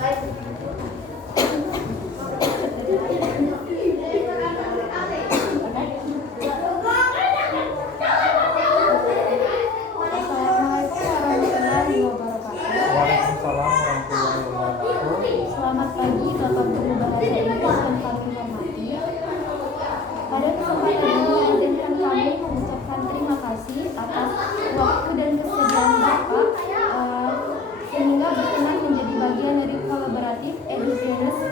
Waalaikumsalam warahmatullahi wabarakatuh. Selamat pagi Bapak Guru Bahasa Inggris yang kami hormati. Pada kesempatan ini izinkan kami mengucapkan terima kasih atas waktu dan kesediaan Bapak sehingga berkenan menjadi bagian dari kolaboratif Educators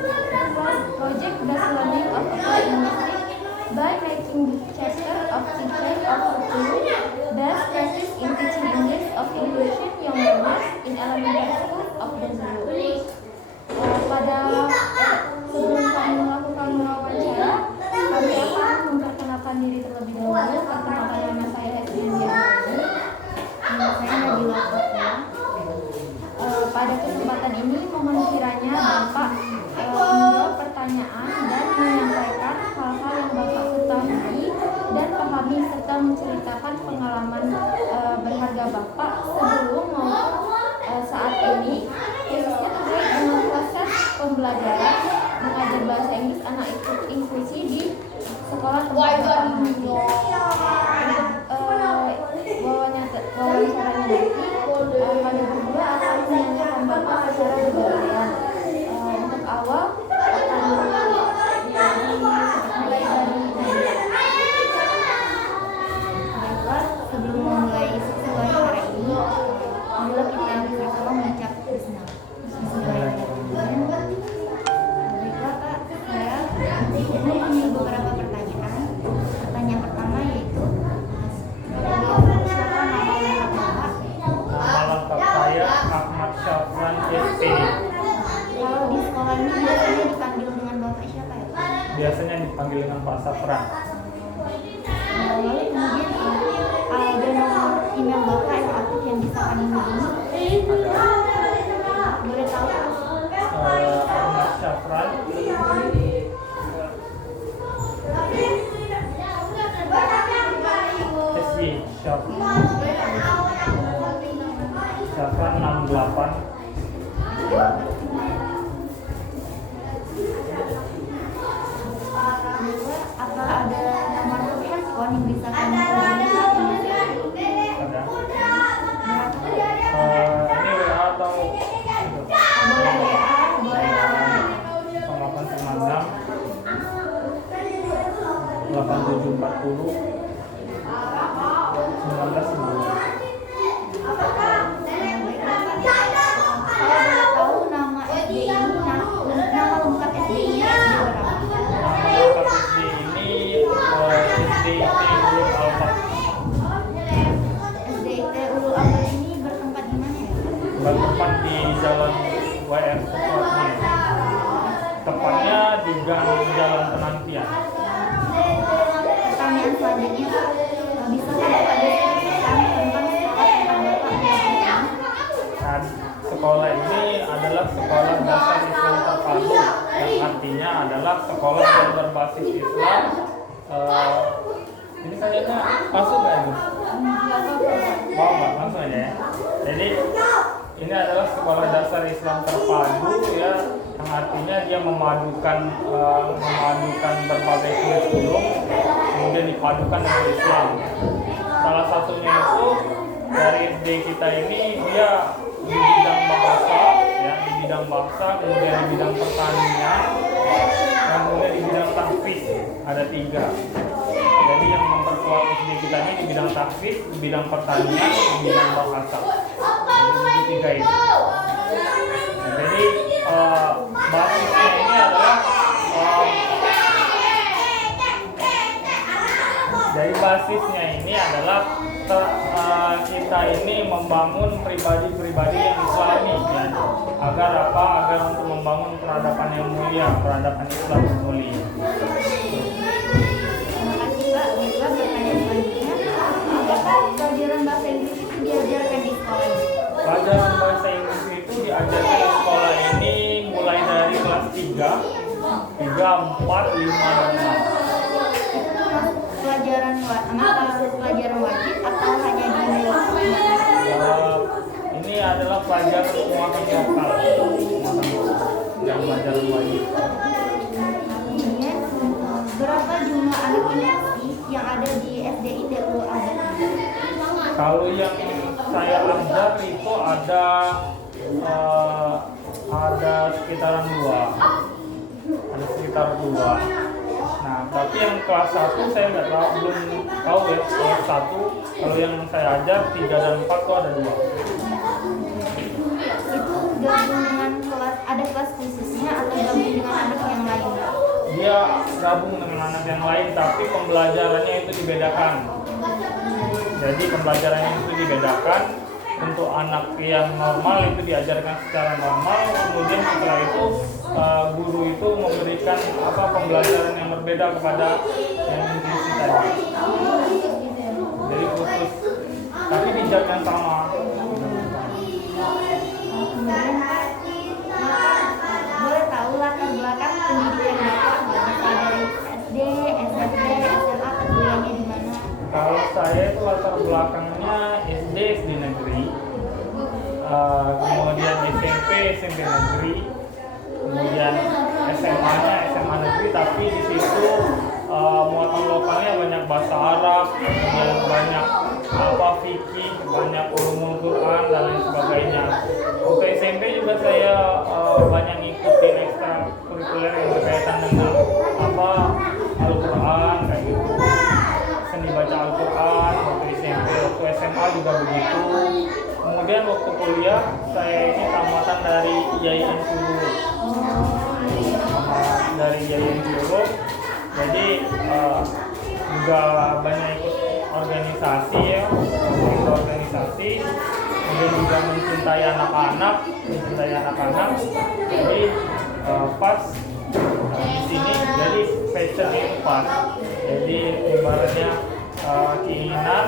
Project Best Learning of Applied Linguistics by making chapter of teaching of Hulu best practice in teaching English of Indonesian young learners in elementary school of Bengkulu. Sebelum kami melakukan wawancara, kami akan memperkenalkan diri terlebih dahulu. Perkenalkan nama saya Hesdian Diani. Nama saya Nabila Fatwa. Pada kesempatan ini mohon kiranya Bapak menjawab pertanyaan dan menyampaikan hal-hal yang Bapak ketahui dan pahami serta menceritakan pengalaman berharga Bapak sebelum maupun saat ini, khususnya terkait dengan proses pembelajaran mengajar bahasa Inggris anak inklusi di sekolah tempat Bapak mengaji. Untuk wawancaranya nanti pada berdua akan menanyakan Bapak secara bergantian. Untuk awal akan mulai dari Bapak. Sebelum memulai wawancara ini, marilah kita bersama mengucap bismillahirrahmanirrahim. Baiklah Pak, saya punya beberapa pertanyaan. Pertanyaan pertama yaitu siapa nama lengkap Bapak? Nama lengkap saya Ahmad Syafran SP. Kalau di sekolah ini biasanya dipanggil dengan Bapak siapa ya Pak? Biasanya dipanggil dengan Pak Safran. Lalu kemudian ada nomor email Bapak yang aktif yang bisa kami hubungi? Boleh tahu Pak? Ahmad Syafran SY Syafran 68. Apa ada nomor handphone yang bisa kami hubungi? Ada. Ini WA atau Boleh WA, boleh 0896 8740 1990. Kalau boleh tahu nama SD ini, nama lengkap SD ini berapa? Nama lengkap SD ini SDIT Ulul Albab. SDIT Ulul Albab ini bertempat di mana ya? Bertempat di Jalan WR Supratman. Tepatnya di Gang Jalan Penantian. Pertanyaan selanjutnya, bisa Bapak deskripsikan tentang sekolah yang Bapak mengajarkan? Dan sekolah ini adalah sekolah dasar Islam terpadu, yang artinya adalah sekolah yang berbasis Islam. Ini kayaknya masuk nggak itu? Wow, nggak langsung aja ya. Jadi ini adalah sekolah dasar Islam terpadu ya, yang artinya dia memadukan berbagai kurikulum, kemudian dipadukan dengan Islam. Salah satunya itu dari SD kita ini dia di bidang bahasa, ya, di bidang bahasa, kemudian di bidang pertanian, dan kemudian di bidang tahfiz ada 3. Jadi yang memperkuat SD kita ini di bidang tahfiz, di bidang pertanian, di bidang bahasa. Jadi 3 ini. Nah, jadi basisnya ini adalah kita ini membangun pribadi-pribadi yang islami ya. Agar untuk membangun peradaban yang mulia, peradaban Islam yang mulia. Terima kasih Pak. Baiklah, pertanyaan selanjutnya, apakah pelajaran bahasa Inggris itu diajarkan di sekolah ini? Pelajaran bahasa Inggris itu diajarkan di sekolah ini mulai dari kelas 3, 4, 5, dan 6. Pelajaran wajib atau hanya Ini adalah pelajaran muatan lokal. pembelajaran wajib. Kemudian berapa jumlah anak ini sih yang ada di SDI Darul Azhar? Kalau yang saya ajar itu ada sekitaran 2. Ada sekitar 2. Nah, tapi yang kelas 1 saya nggak tahu, belum tahu ya. Kelas 1, kalau yang saya ajar 3 dan 4 tuh ada 2. Itu gabung dengan kelas, ada kelas khususnya atau gabung dengan anak yang lain? Dia gabung dengan anak yang lain, tapi pembelajarannya itu dibedakan. Jadi pembelajarannya itu dibedakan. Untuk anak yang normal itu diajarkan secara normal, kemudian setelah itu guru itu memberikan pembelajaran yang berbeda kepada yang inklusi tadi. Jadi khusus, tapi di jam yang sama. Kemudian boleh tahu latar belakang pendidikan Bapak, dari SD, SMP, SMA, kuliahnya di mana? Kalau saya itu latar belakangnya SD negeri, kemudian SMP negeri, kemudian SMA-nya SMA negeri, tapi di situ muatan lokalnya banyak bahasa Arab, kemudian banyak fikih, banyak ulumul Quran dan lain sebagainya. Untuk SMP juga saya banyak ngikutin ekstrakurikuler yang berkaitan dengan Al-Quran kayak gitu. Seni baca Al-Quran waktu SMP, waktu SMA juga begitu. Kemudian waktu kuliah saya ini tamatan dari IAIN Sulu, jadi juga banyak ikut organisasi ya, kemudian juga mencintai anak-anak. Jadi pas di sini jadi passion itu pas. Jadi ibaratnya keinginan,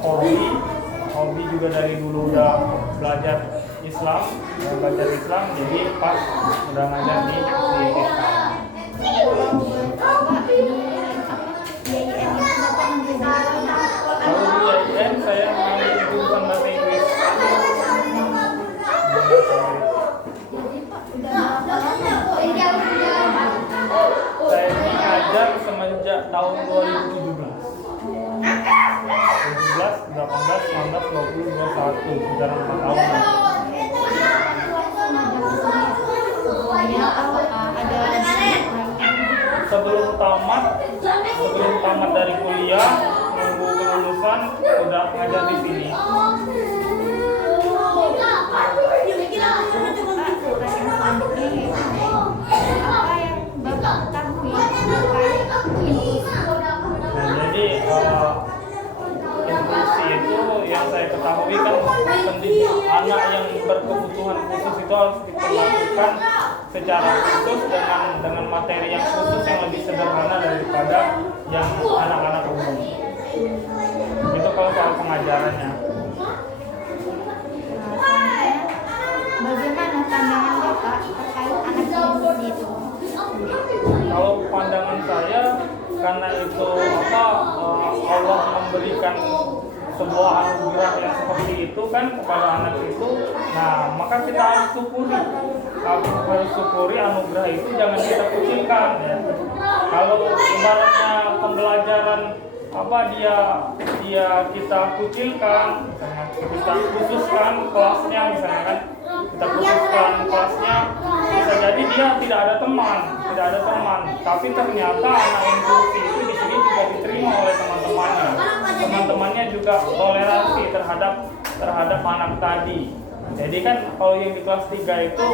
hobi juga dari dulu udah belajar Islam, jadi pas udah ngajar di TK. Kalau di IAIN saya mengambil jurusan bahasa Inggris. Saya ini ngajar semenjak tahun 2017. 17, 18, 19, 20, 21, sekitar 4 tahun. Sebelum tamat dari kuliah, nunggu kelulusan, udah ngajar di sini. Apa yang Bapak ketahui terkait Jadi inklusi itu yang saya ketahui kan pendidik anak yang berkebutuhan khusus itu harus diperlakukan secara khusus dengan materi yang khusus yang lebih sederhana daripada yang anak-anak umum. Itu kalau soal pengajarannya. Bagaimana pandangan Bapak terkait anak inklusi itu? Kalau pandangan saya, karena itu Allah memberikan sebuah anugerah yang seperti itu kan kepada anak itu, nah maka kita harus syukuri anugerah itu, jangan kita kucilkan ya. Kalau ibaratnya pembelajaran dia kita kucilkan, misalnya kita khususkan kelasnya, misalnya kan kita khususkan kelasnya, bisa jadi dia tidak ada teman, tapi ternyata anak inklusi itu di sini juga diterima oleh teman-temannya juga toleransi terhadap anak tadi. Jadi kan kalau yang di kelas 3 itu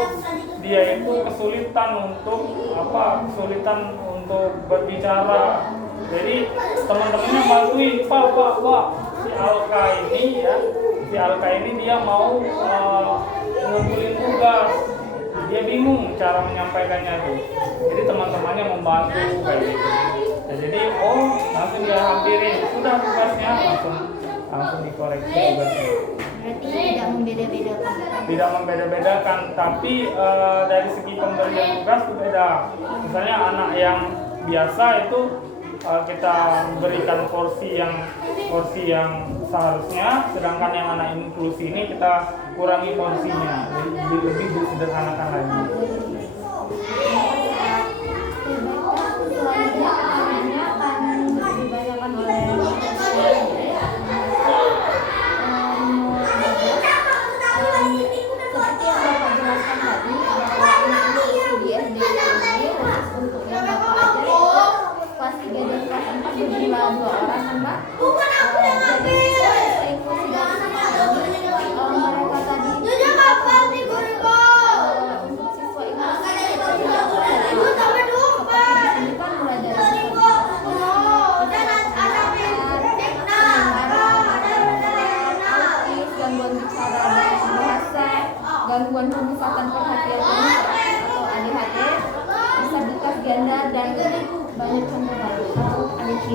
dia itu kesulitan untuk berbicara. Jadi teman-temannya bantuin, Pak, si Alka ini dia mau ngumpulin tugas, dia bingung cara menyampaikannya tuh. Jadi teman-temannya membantu kayak gitu. Nah, jadi langsung dia hampirin, sudah tugasnya langsung dikoreksi tugasnya. Berarti tidak membeda-bedakan. Tidak membeda-bedakan, tapi dari segi pemberian tugas berbeda. Misalnya anak yang biasa itu kita berikan porsi yang seharusnya, sedangkan yang anak inklusi ini kita kurangi porsinya, jadi lebih disederhanakan lagi.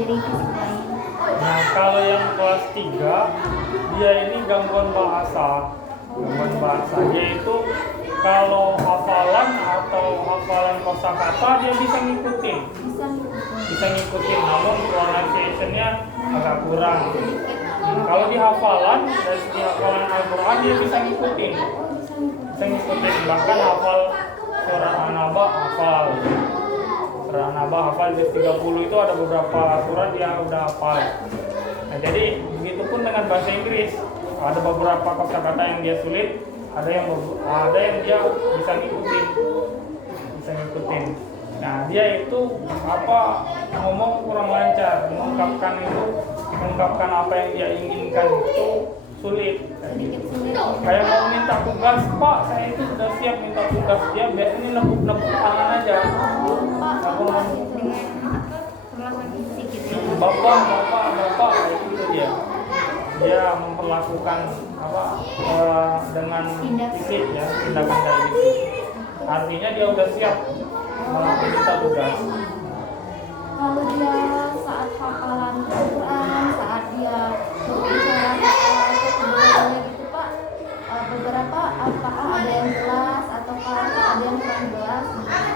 sendiri fisik lain. Nah, kalau yang kelas 3, dia ini gangguan bahasa. Gangguan bahasa, yaitu kalau hafalan atau hafalan kosakata dia bisa ngikutin. Bisa ngikutin, namun pronunciation-nya agak kurang. Kalau di hafalan, dari segi hafalan Al-Quran dia bisa ngikutin. Bisa ngikutin, bahkan hafal surah An-Naba hafal. Surah An-Naba hafal di 30 itu ada beberapa surat dia udah hafal. Nah, jadi begitupun dengan bahasa Inggris. Ada beberapa kosakata yang dia sulit, ada yang dia bisa ngikutin. Bisa ngikutin. Nah, dia itu ngomong kurang lancar, mengungkapkan apa yang dia inginkan itu sulit. Kayak mau minta tugas, Pak, saya itu sudah siap minta tugas, dia biasanya nepuk tangan aja. Bapak, kayak gitu dia. Dia memperlakukan dengan fisik ya, tindakan kayak gitu. Artinya dia udah siap minta tugas. Kalau dia saat hafalan Quran, saat dia berbicara atau gitu Pak, beberapa apakah ada yang jelas ataukah ada yang kurang jelas?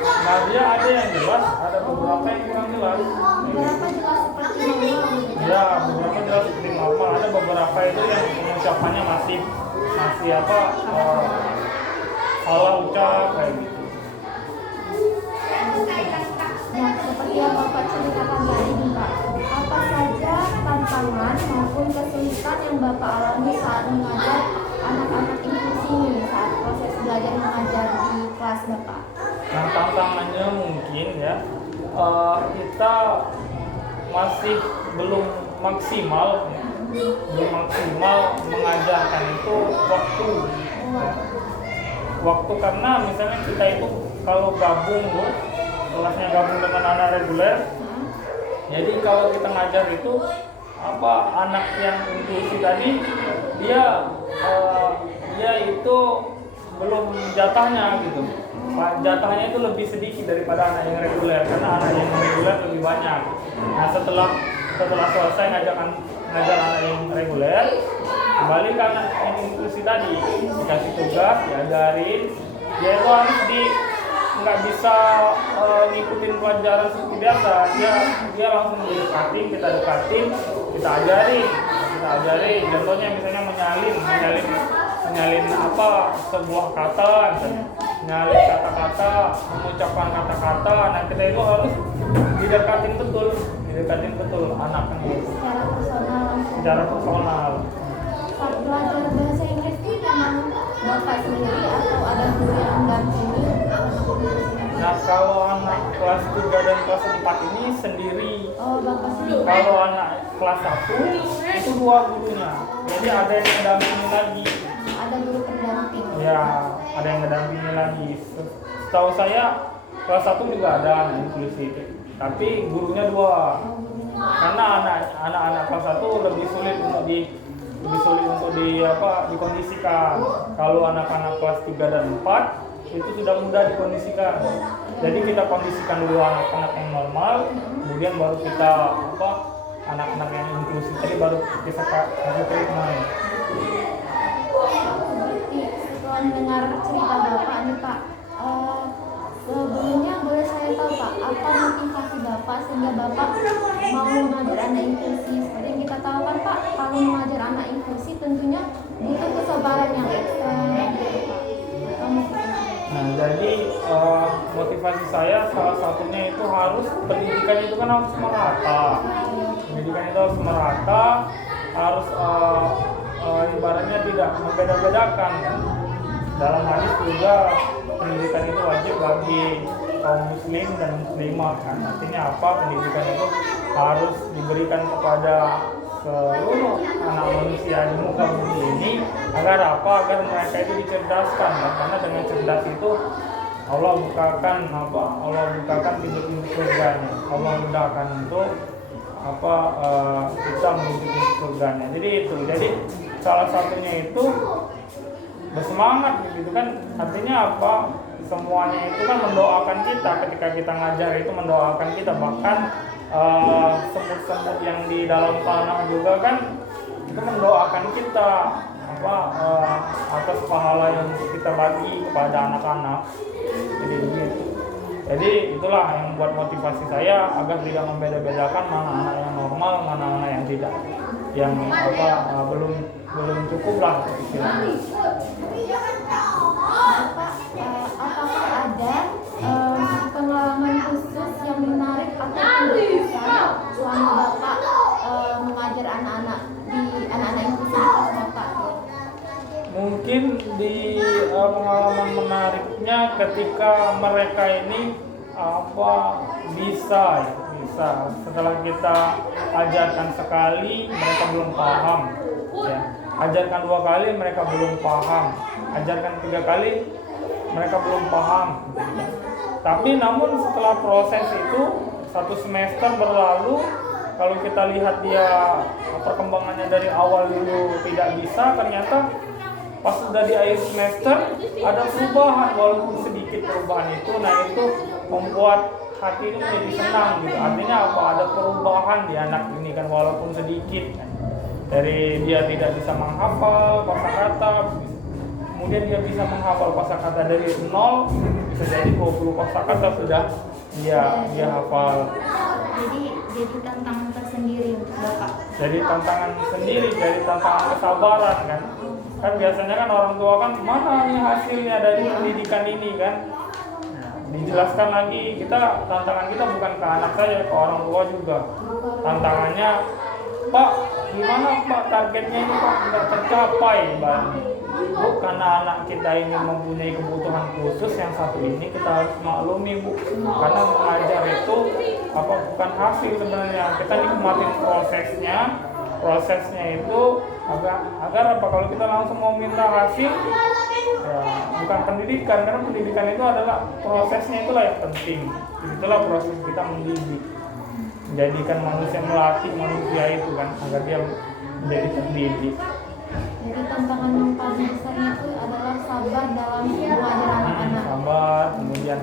Nah, dia ada yang jelas, ada beberapa yang kurang jelas. Beberapa jelas seperti normal gitu. Ya, beberapa jelas seperti normal. Ada beberapa itu yang pengucapannya masih salah ucap kayak gitu. Nah, seperti yang Bapak ceritakan tadi nih Pak, apa saja tantangan maupun kesulitan yang Bapak alami saat mengajar anak-anak inklusi ini saat proses belajar mengajar di kelas Bapak? Nah, tantangannya mungkin ya, kita masih belum maksimal mengajarkan itu waktu. Waktu karena misalnya kita itu kalau gabung kelasnya gabung dengan anak reguler, jadi kalau kita ngajar itu anak yang inklusi tadi dia itu belum jatahnya gitu. Jatahnya itu lebih sedikit daripada anak yang reguler, karena anak yang reguler lebih banyak. Nah, setelah selesai ngajar anak yang reguler, kembali ke anak yang inklusi tadi, dikasih tugas, diajarin, dia itu harus nggak bisa ngikutin pelajaran seperti biasa. Dia langsung didekatin, kita ajarin. Contohnya misalnya menyalin sebuah kata, menyalin kata-kata, mengucapkan kata-kata. Nah, kita itu harus didekatin betul anaknya secara personal. Saat belajar bahasa Inggris ini memang Bapak sendiri atau ada guru yang mendampingi? Nah, kalau anak kelas 3 dan kelas 4 ini sendiri. Oh, Bapak sendiri. Kalau anak kelas 1 itu 2 gurunya. Jadi ada yang mendampingi lagi. Ada guru pendamping. Ya, ada yang mendampingi lagi. Setahu saya kelas 1 juga ada anak inklusi. Tapi gurunya 2. Karena anak-anak kelas 1 lebih sulit untuk dikondisikan. Kalau anak-anak kelas 3 dan 4 itu sudah mudah dikondisikan. Jadi kita kondisikan dulu anak-anak yang normal, kemudian baru kita anak-anak yang inklusi tadi baru kita kasih treatment. Setelah mendengar cerita Bapak nih Pak, sebelumnya boleh saya tahu Pak, apa motivasi Bapak sehingga Bapak mau mengajar anak inklusi? Seperti yang kita tahu kan Pak, kalau mengajar anak inklusi tentunya butuh kesabaran yang ekstra gitu Pak. Nah, jadi motivasi saya salah satunya itu harus pendidikan itu kan harus merata. Pendidikan itu harus merata, harus ibaratnya tidak membeda-bedakan kan. Dalam hadis juga pendidikan itu wajib bagi kaum muslim dan muslimah kan. Artinya apa? Pendidikan itu harus diberikan kepada seluruh anak manusia di muka bumi ini agar mereka itu dicerdaskan kan? Karena dengan cerdas itu Allah bukakan pintu-pintu surganya. Allah mudahkan untuk kita menuju pintu surganya. Jadi salah satunya itu bersemangat gitu kan. Artinya semuanya itu kan mendoakan kita ketika kita ngajar, itu mendoakan kita, bahkan semut-semut yang di dalam tanah juga kan itu mendoakan kita atas pahala yang kita bagi kepada anak-anak. Jadi begitu. Jadi itulah yang membuat motivasi saya agar tidak membeda-bedakan mana anak yang normal, mana anak yang tidak, yang belum cukup lah istilahnya. Bapak, apakah ada pengalaman khusus yang menarik atau berkesan selama Bapak mengajar anak-anak inklusi di kelas Bapak? Mungkin di pengalaman menariknya ketika mereka ini bisa setelah kita ajarkan sekali mereka belum paham, ya. Ajarkan 2 kali mereka belum paham, ajarkan 3 kali mereka belum paham. Tapi namun setelah proses itu 1 semester berlalu, kalau kita lihat dia perkembangannya dari awal dulu tidak bisa, ternyata pas sudah di akhir semester ada perubahan, walaupun sedikit perubahan itu, nah itu membuat hati ini menjadi senang gitu. Artinya apa? Ada perubahan di anak ini kan, walaupun sedikit kan. Dari dia tidak bisa menghafal kosakata, kemudian dia bisa menghafal kosakata dari 0, bisa jadi 20 kosakata sudah dia hafal. Jadi tantangan tersendiri untuk Bapak. Jadi tantangan sendiri, jadi tantangan kesabaran kan. Kan biasanya kan orang tua kan mana nih hasilnya dari pendidikan ini kan. Nah, dijelaskan lagi, tantangan kita bukan ke anak saja, ke orang tua juga. Tantangannya, Pak, gimana Pak targetnya ini Pak nggak tercapai Pak. Bu, karena anak kita ini mempunyai kebutuhan khusus yang satu ini kita harus maklumi Bu. Karena mengajar itu bukan hasil sebenarnya. Kita nikmatin prosesnya itu agar kalau kita langsung mau minta hasil, ya, bukan pendidikan, karena pendidikan itu adalah prosesnya, itulah yang penting. Itulah proses kita mendidik, menjadikan manusia, melatih manusia itu kan agar dia menjadi terdidik. Jadi tantangan yang paling besarnya itu adalah sabar dalam mengajar anak-anak. Sabar, kemudian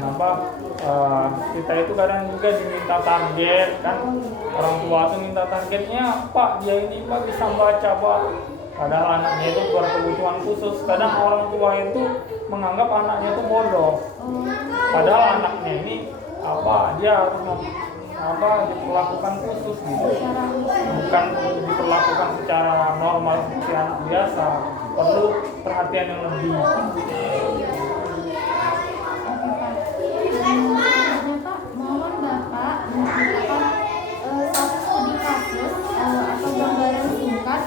kita itu kadang juga diminta target kan. Orang tua itu minta targetnya, Pak dia ini Pak bisa baca Pak. Padahal anaknya itu berkebutuhan khusus. Kadang orang tua itu menganggap anaknya itu bodoh. Padahal anaknya ini dia harus diperlakukan khusus gitu, bukan diperlakukan secara normal seperti anak biasa, perlu perhatian yang lebih. Selanjutnya Pak, mohon Bapak menceritakan satu studi kasus atau gambaran singkat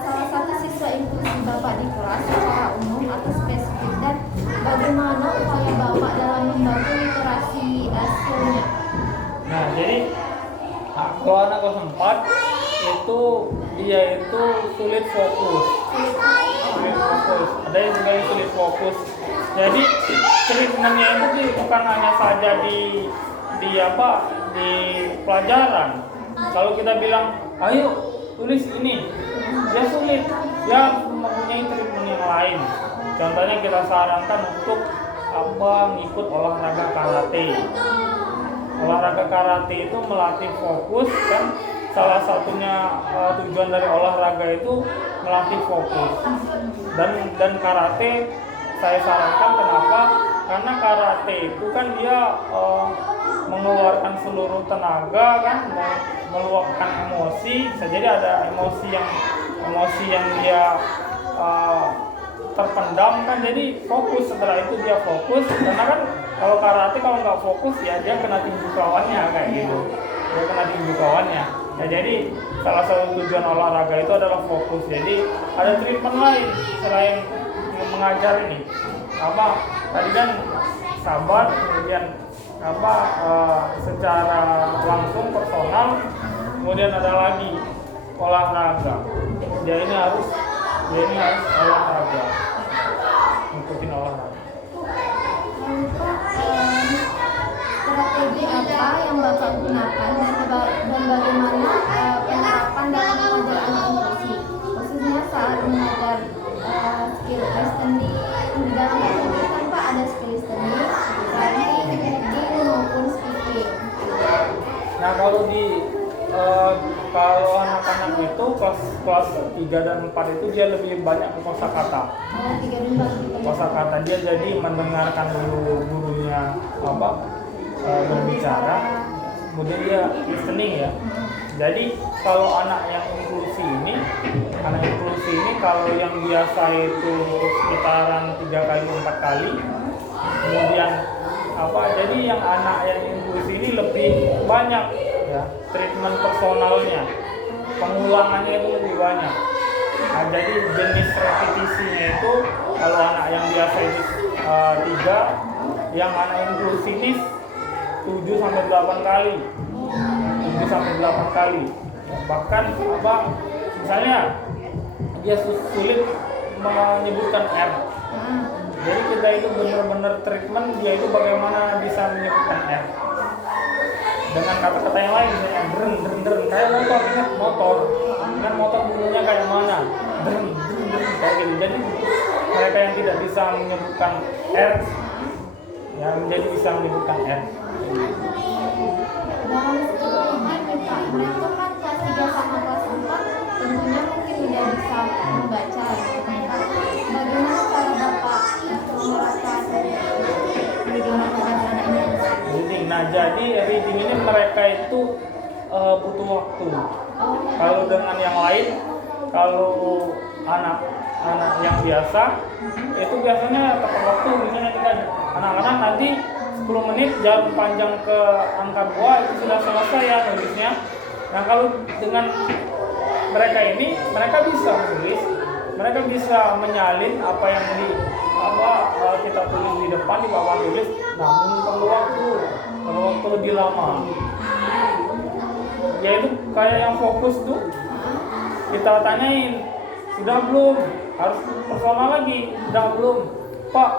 salah satu siswa inklusi Bapak di kelas secara umum atau spesifik, dan bagaimana upaya Bapak dalam membantu literasi skillnya. Nah, jadi kalau anak kelas 4 itu dia itu sulit fokus. Ada yang juga yang sulit fokus. Jadi treatmentnya itu bukan hanya saja di pelajaran. Kalau kita bilang, ayo tulis ini, dia sulit. Dia mempunyai treatment yang lain. Contohnya kita sarankan untuk ngikut olahraga karate. Olahraga karate itu melatih fokus kan, salah satunya tujuan dari olahraga itu melatih fokus. Dan karate saya sarankan kenapa? Karena karate itu kan dia mengeluarkan seluruh tenaga kan, meluapkan emosi. Bisa jadi ada emosi yang dia terpendam kan, jadi fokus. Setelah itu dia fokus, karena kan kalau karate kalau nggak fokus ya dia kena tinju kawannya kayak gitu, dia kena tinju kawannya. Ya, jadi salah satu tujuan olahraga itu adalah fokus. Jadi ada treatment lain selain mengajar ini. Tadi kan sabar, kemudian secara langsung personal, kemudian ada lagi olahraga. Dia ini harus olahraga, ngikutin olahraga. Strategi apa yang Bapak gunakan dan bagaimana penerapan dalam mengajar anak inklusi, khususnya saat mengajar skill listening? Di dalam pendidikan Pak ada skill listening, writing, reading maupun speaking. Nah, kalau kalau anak-anak itu kelas 3 dan 4 itu dia lebih banyak ke kosakata. Oh, 3 dan 4 gitu ya. Kosakata dia jadi mendengarkan dulu gurunya berbicara, kemudian dia listening ya. Jadi kalau anak inklusi ini kalau yang biasa itu sekitaran 3 kali 4 kali, kemudian jadi yang anak yang inklusi ini lebih banyak ya, treatment personalnya, pengulangannya itu lebih banyak. Nah, jadi jenis repetisinya itu kalau anak yang biasa itu 3, yang anak inklusi ini 7 sampai 8 kali. 7 sampai 8 kali. Bahkan misalnya dia sulit menyebutkan R. Jadi kita itu benar-benar treatment dia itu bagaimana bisa menyebutkan R. Dengan kata-kata yang lain, misalnya dren, kayak motor bunyinya kayak mana, dren, kayak gitu. Jadi mereka yang tidak bisa menyebutkan R, ya menjadi bisa menyebutkan R. Dalam ini Pak, mereka kan kelas 3 sama kelas 4 tentunya mungkin udah bisa membaca gitu kan Pak. Bagaimana cara Bapak menerapkan reading pada anak ini? Reading, nah jadi reading ini mereka itu butuh waktu. Kalau dengan yang lain, kalau anak yang biasa itu biasanya tepat waktu, misalnya kita anak-anak nanti 10 menit jarum panjang ke angka 2 itu sudah selesai ya nulisnya. Nah kalau dengan mereka ini, mereka bisa menulis, mereka bisa menyalin apa yang kita tulis di depan di bawah tulis, namun perlu waktu lebih lama. Yaitu kayak yang fokus tuh, kita tanyain, sudah belum? Harus personal lagi, sudah belum? Pak,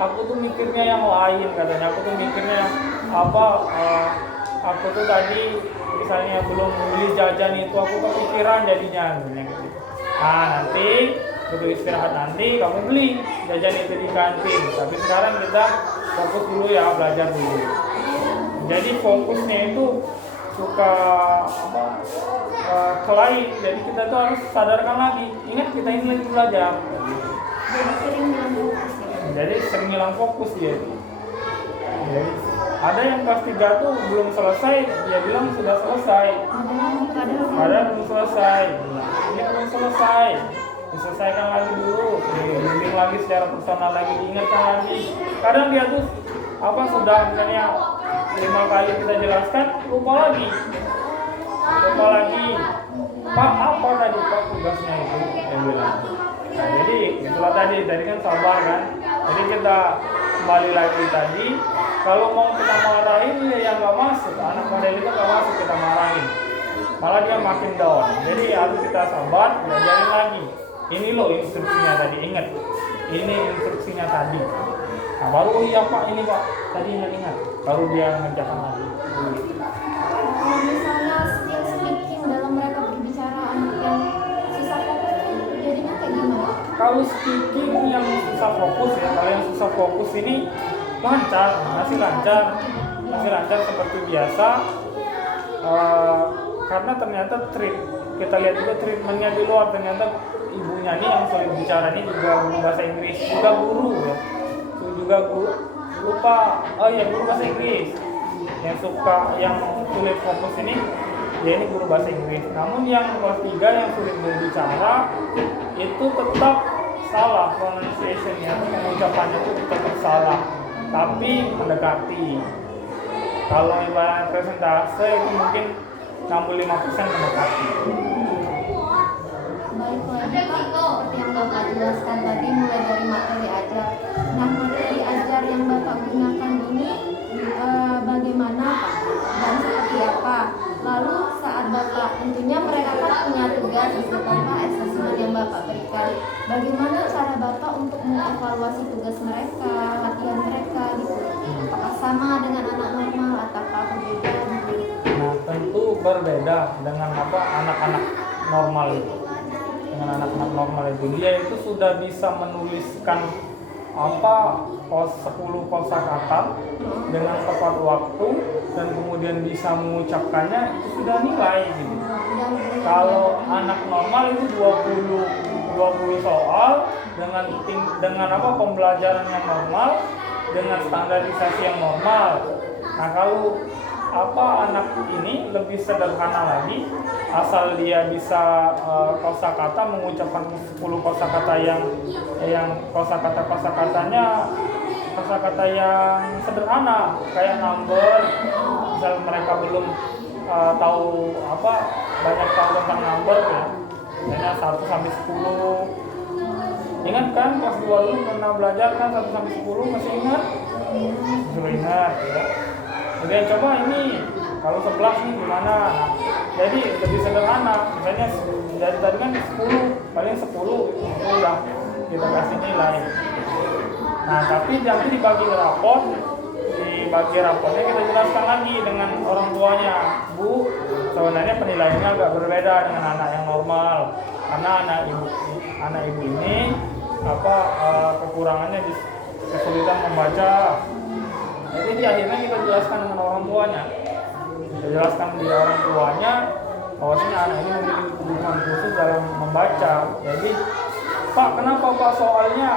aku tuh mikirnya yang lain katanya, aku tuh mikirnya aku tuh tadi misalnya belum beli jajan itu aku kepikiran jadinya gitu. Nah nanti butuh istirahat nanti kamu beli jajan itu di kantin, tapi sekarang kita fokus dulu ya, belajar dulu. Jadi fokusnya itu suka ke lain, jadi kita tuh harus sadarkan lagi, ingat kita ini lagi belajar. Jadi sering hilang fokus dia. Jadi ada yang kelas 3 tuh belum selesai, dia bilang sudah selesai. Ada belum selesai. Ini belum selesai. Diselesaikan lagi dulu, dibimbing lagi secara personal lagi, diingatkan lagi. Kadang dia tuh sudah misalnya 5 kali kita jelaskan, lupa lagi. Pak, apa tadi Pak tugasnya itu? Dia bilang. Nah, jadi itulah tadi kan sabar kan. Jadi kita kembali lagi tadi, kalau mau kita marahin ya nggak masuk, anak model itu nggak masuk kita marahin, malah dia makin down. Jadi harus kita sabar, belajarin lagi. Ini loh instruksinya tadi, ingat. Ini instruksinya tadi. Nah, baru iya Pak, ini Pak, tadi ingat. Baru dia ngerjakan lagi. Kalau misalnya skill speaking dalam mereka berbicara anak yang susah fokus itu jadinya kayak gimana? Kalau speaking yang susah fokus ya, kalau yang susah fokus ini masih lancar seperti biasa. Karena ternyata kita lihat juga treatmentnya di luar, ternyata ibunya nih yang sulit bicara ini juga guru bahasa Inggris, juga guru ya, guru bahasa Inggris yang sulit fokus ini, ya ini guru bahasa Inggris. Namun yang kelas 3 yang sulit berbicara itu tetap salah pronunciation-nya, pengucapannya itu tetap salah, tapi mendekati. Kalau ibarat presentase itu mungkin 65% mendekati. Baiklah Pak, seperti yang Bapak jelaskan tadi mulai dari materi ajar. Nah, materi ajar yang Bapak gunakan ini bagaimana Pak? Dan seperti apa? Lalu saat Bapak, tentunya mereka kan punya tugas beserta asesmen yang Bapak berikan. Bagaimana cara Bapak untuk mengevaluasi tugas mereka, latihan mereka gitu? Apakah sama dengan anak normal ataukah berbeda gitu? Nah, tentu berbeda dengan anak-anak normal itu. Dengan anak-anak normal itu, dia itu sudah bisa menuliskan 10 kosakata dengan tepat waktu dan kemudian bisa mengucapkannya, itu sudah nilai gitu. Kalau anak normal itu 20 soal dengan pembelajaran yang normal, dengan standarisasi yang normal. Nah, kalau anak ini lebih sederhana lagi, asal dia bisa kosakata mengucapkan 10 kosakata yang kosakatanya kosakata yang sederhana kayak number. Misal mereka belum tahu banyak tahu tentang number ya, misalnya 1 sampai 10. Ingat kan kelas 2 dulu pernah belajar kan 1 sampai 10, masih ingat? Masih ingat ya. Kemudian coba ini kalau 11 nih gimana? Nah, jadi lebih sederhana. Misalnya dari tadi kan 10, paling 10 itu udah kita kasih nilai. Nah, tapi nanti dibagi rapotnya kita jelaskan lagi dengan orang tuanya. Bu, sebenarnya penilaiannya agak berbeda dengan anak yang normal. Karena anak ibu ini kekurangannya kesulitan membaca. Jadi akhirnya kita jelaskan dengan orang tuanya. Kita jelaskan di orang tuanya bahwasanya anak ini memiliki kebutuhan khusus dalam membaca. Jadi, Pak, kenapa Pak soalnya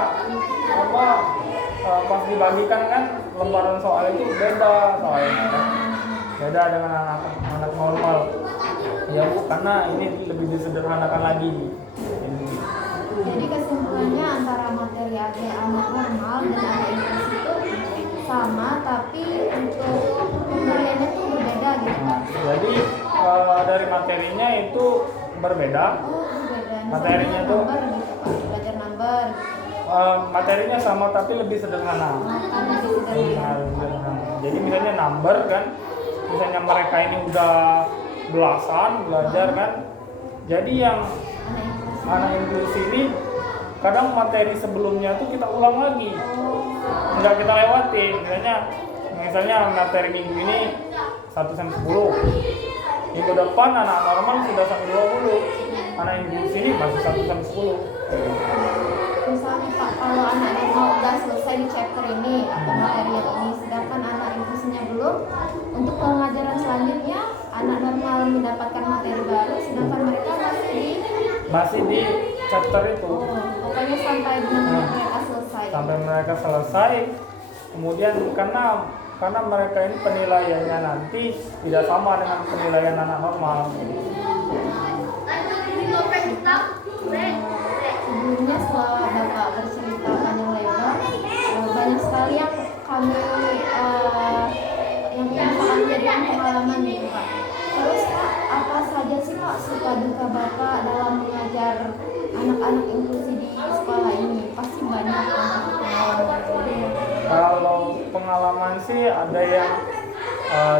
pas dibagikan kan lembaran soal itu beda soalnya kan? Beda dengan anak normal. Ya Bu, karena ini lebih disederhanakan lagi. Jadi kesimpulannya antara materi anak normal dan anak inklusi itu sama, tapi untuk pemberiannya itu berbeda gitu Pak. Jadi dari materinya itu berbeda. Berbeda. Materinya tuh number gitu Pak, belajar number. Materinya sama tapi lebih sederhana. Sederhana. Jadi misalnya number kan, misalnya mereka ini udah belasan belajar kan. Jadi yang anak inklusi ini kadang materi sebelumnya tuh kita ulang lagi, nggak kita lewatin. Misalnya materi minggu ini 1 sampai 10, minggu depan anak normal sudah sampai 20, anak inklusi ini masih 1 sampai 10. Misalnya Pak, kalau anak normal udah selesai di chapter ini atau materi ini, sedangkan anak inklusinya belum, untuk pengajaran selanjutnya anak normal mendapatkan materi baru, sedangkan mereka masih di chapter itu. Pokoknya sampai benar-benar mereka selesai. Sampai mereka selesai. Kemudian karena mereka ini penilaiannya nanti tidak sama dengan penilaian anak normal. Sebelumnya setelah Bapak bercerita panjang lebar, banyak sekali yang kami jadikan pengalaman gitu Pak. Terus Pak, apa saja sih Pak suka duka Bapak dalam mengajar anak-anak inklusi di sekolah ini? Pasti banyak pengalaman. Kalau pengalaman sih ada yang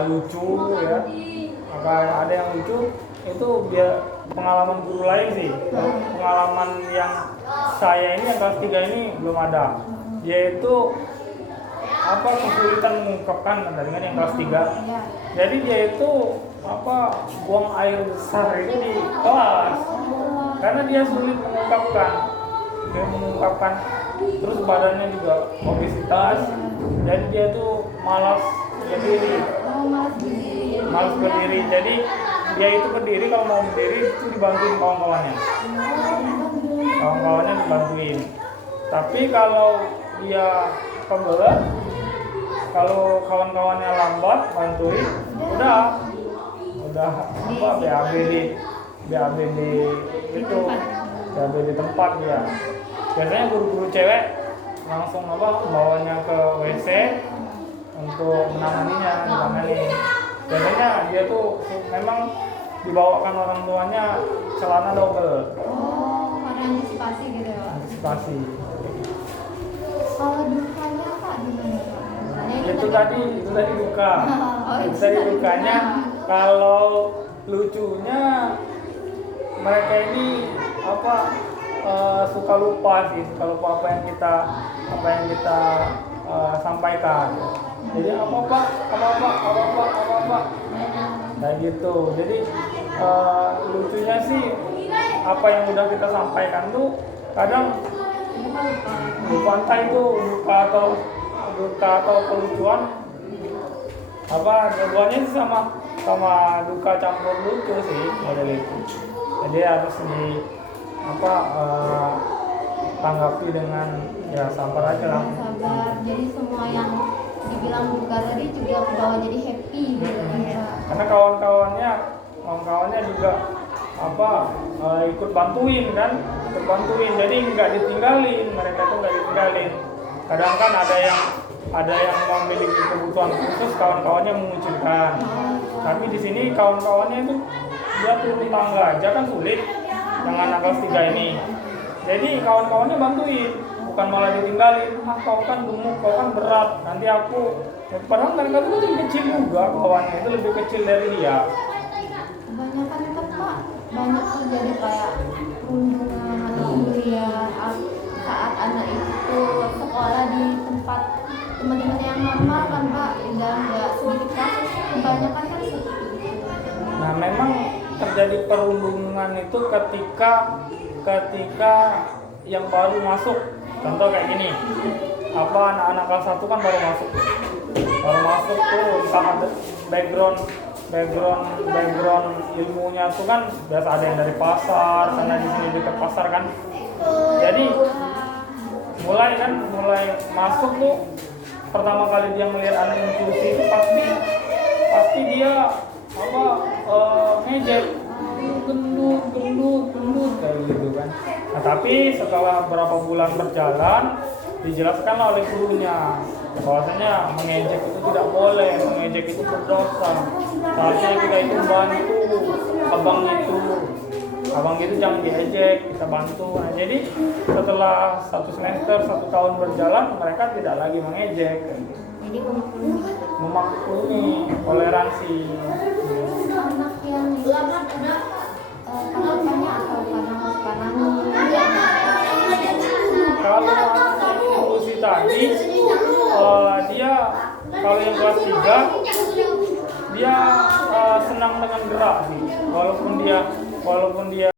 lucu ya, ada yang lucu itu dia pengalaman guru lain sih. Pengalaman yang saya ini yang kelas 3 ini belum ada. Dia itu kesulitan mengungkapkan dengan yang kelas 3. Jadi dia itu buang air besar ini di kelas karena dia sulit mengungkapkan. Terus badannya juga obesitas, jadi dia tuh malas berdiri. Jadi dia itu berdiri, kalau mau berdiri itu dibantuin kawan-kawannya dibantuin. Tapi kalau dia kebelet, kalau kawan-kawannya lambat bantuin, udah BAB itu BAB di tempat dia. Biasanya guru-guru cewek langsung bawanya ke WC untuk menanganinya, ditangani. Biasanya dia tuh memang dibawakan orang tuanya celana double. Karena antisipasi gitu ya Pak. Antisipasi. Kalau dukanya Pak gimana Pak? Itu tadi duka. Itu tadi dukanya. Kalau lucunya mereka ini suka lupa apa yang kita sampaikan. Jadi apa pak, kayak gitu. Jadi lucunya sih apa yang udah kita sampaikan tuh kadang Lupa entah itu duka atau kelucuan apa dua-duanya sih sama duka campur lucu sih model itu. Jadi harus tanggapi dengan ya sabar aja lah. Sabar. Jadi semua yang dibilang duka tadi juga bawa jadi happy gitu kan Pak. Karena kawan-kawannya juga ikut bantuin kan, jadi nggak ditinggalin, mereka tuh nggak ditinggalin. Kadang kan ada yang memiliki kebutuhan khusus, kawan-kawannya mengucilkan. Tapi di sini kawan-kawannya itu dia turun tangga aja kan sulit, yang anak kelas 3 ini. Jadi kawan-kawannya bantuin, bukan malah ditinggalin. Kau kan gemuk, kau kan berat, nanti aku. Padahal mereka itu lebih kecil juga, kawannya itu lebih kecil dari dia. Kebanyakan kan Pak, banyak terjadi kayak perundungan atau kuliah saat anak itu sekolah di tempat teman-teman yang normal kan Pak, dan nggak sedikit kasus, kebanyakan kan seperti itu. Nah memang terjadi perundungan itu ketika yang baru masuk. Contoh kayak gini, anak-anak kelas 1 kan baru masuk tuh, entah ada background ilmunya tuh kan biasa ada yang dari pasar, karena di sini dekat pasar kan. Jadi mulai masuk tuh, pertama kali dia melihat anak inklusi itu pasti dia ngejek, gendut kayak gitu kan. Nah, tapi setelah berapa bulan berjalan dijelaskanlah oleh gurunya bahwasanya mengejek itu tidak boleh, mengejek itu berdosa. Seharusnya kita itu bantu abang itu jangan diejek, kita bantu. Nah, jadi setelah 1 semester 1 tahun berjalan mereka tidak lagi mengejek. Jadi memaklumi, toleransi. anak yang tanggapannya atau karena Kalau anak inklusi tadi, dia kalau yang kelas 3 dia senang dengan gerak sih, walaupun dia